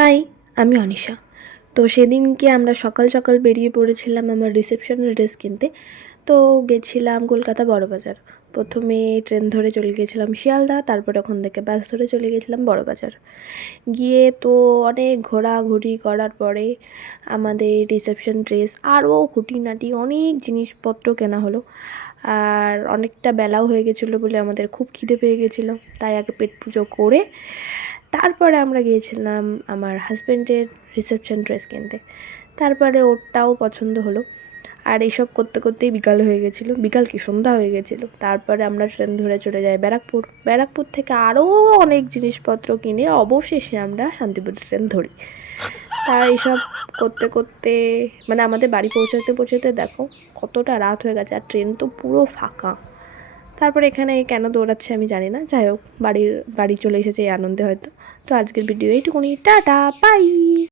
High, আমি অনিশা। তো সেদিনকে আমরা সকাল সকাল বেরিয়ে পড়েছিলাম আমার রিসেপশনের ড্রেস কিনতে। তো গেছিলাম কলকাতা বড়বাজার। প্রথমে ট্রেন ধরে চলে গিয়েছিলাম শিয়ালদা, তারপরে ওখান থেকে বাস ধরে চলে গেছিলাম বড়বাজার। গিয়ে তো অনেক ঘোরাঘুরি করার পরে আমাদের রিসেপশন ড্রেস আরও খুঁটিনাটি অনেক জিনিসপত্র কেনা হলো। আর অনেকটা বেলাও হয়ে গেছিলো বলে আমাদের খুব খিদে পেয়ে গেছিলো, তাই আগে পেট পুজো করে তারপরে আমরা গিয়েছিলাম আমার হাজব্যান্ডের রিসেপশন ড্রেস কিনতে। তারপরে ওরটাও পছন্দ হলো। আর এইসব করতে করতেই বিকাল হয়ে গেছিলো, বিকাল কি সন্ধ্যা হয়ে গেছিলো। তারপরে আমরা ট্রেন ধরে চলে যাই ব্যারাকপুর। ব্যারাকপুর থেকে আরও অনেক জিনিসপত্র কিনে অবশেষে আমরা শান্তিপুর ট্রেন ধরি। তা এইসব করতে করতে মানে আমাদের বাড়ি পৌঁছাতে পৌঁছাতে দেখো কতটা রাত হয়ে গেছে, আর ট্রেন তো পুরো ফাঁকা। তারপর এখানে কেন দৌড়াচ্ছে আমি জানি না, যাই হোক বাড়ি চলে এসেছে এই আনন্দে হয়তো। তো আজকের ভিডিও এইটুকুনি, টাটা বাই।